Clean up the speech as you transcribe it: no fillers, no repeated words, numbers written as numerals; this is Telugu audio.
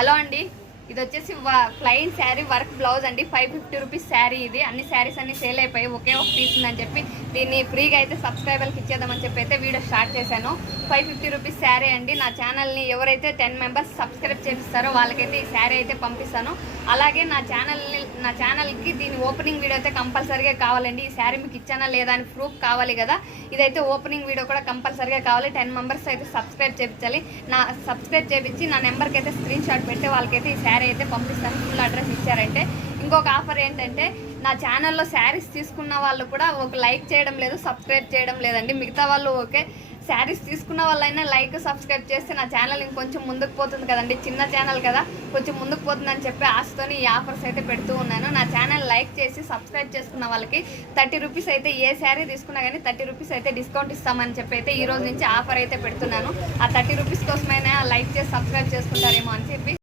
హలో అండి, ఇది వచ్చేసి ప్లెయిన్ శారీ వర్క్ బ్లౌజ్ అండి. 550 రూపీస్ శారీ ఇది. అన్ని శారీస్ అన్ని సేల్ అయిపోయి ఒకే ఒక పీస్ ఉందని చెప్పి దీన్ని ఫ్రీగా అయితే సబ్స్క్రైబర్కి ఇచ్చేద్దామని చెప్పి అయితే వీడియో స్టార్ట్ చేశాను. 550 రూపీస్ శారీ అండి. నా ఛానల్ని ఎవరైతే 10 మెంబర్స్ సబ్స్క్రైబ్ చేపిస్తారో వాళ్ళకైతే ఈ శారీ అయితే పంపిస్తాను. అలాగే నా ఛానల్కి దీని ఓపెనింగ్ వీడియో అయితే కంపల్సరీగా కావాలండి. ఈ శారీ మీకు ఇచ్చానా లేదా అని ప్రూఫ్ కావాలి కదా. ఇదైతే ఓపెనింగ్ వీడియో కూడా కంపల్సరీగా కావాలి. 10 మెంబర్స్ అయితే సబ్స్క్రైబ్ చేయించాలి. సబ్స్క్రైబ్ చేయించి నా నెంబర్కి అయితే స్క్రీన్ షాట్ పెట్టి వాళ్ళకైతే ఈ శారీ అయితే పంపిస్తాను. ఫుల్ అడ్రస్ ఇచ్చారంటే. ఇంకొక ఆఫర్ ఏంటంటే, నా ఛానల్లో శారీస్ తీసుకున్న వాళ్ళు కూడా ఒక లైక్ చేయడం లేదు, సబ్స్క్రైబ్ చేయడం లేదండి. మిగతా వాళ్ళు ఓకే, శారీస్ తీసుకున్న వాళ్ళైనా లైక్ సబ్స్క్రైబ్ చేస్తే నా ఛానల్ ఇంకొంచెం ముందుకు పోతుంది కదండి. చిన్న ఛానల్ కదా, కొంచెం ముందుకు పోతుందని చెప్పి ఆశతోని ఈ ఆఫర్స్ అయితే పెడుతూ ఉన్నాను. నా ఛానల్ లైక్ చేసి సబ్స్క్రైబ్ చేసుకున్న వాళ్ళకి 30 రూపీస్ అయితే ఏ శారీ తీసుకున్నా కానీ 30 రూపీస్ అయితే డిస్కౌంట్ ఇస్తామని చెప్పి అయితే ఈ రోజు నుంచి ఆఫర్ అయితే పెడుతున్నాను. ఆ 30 రూపీస్ కోసమైనా లైక్ చేసి సబ్స్క్రైబ్ చేసుకుంటారేమో అని చెప్పి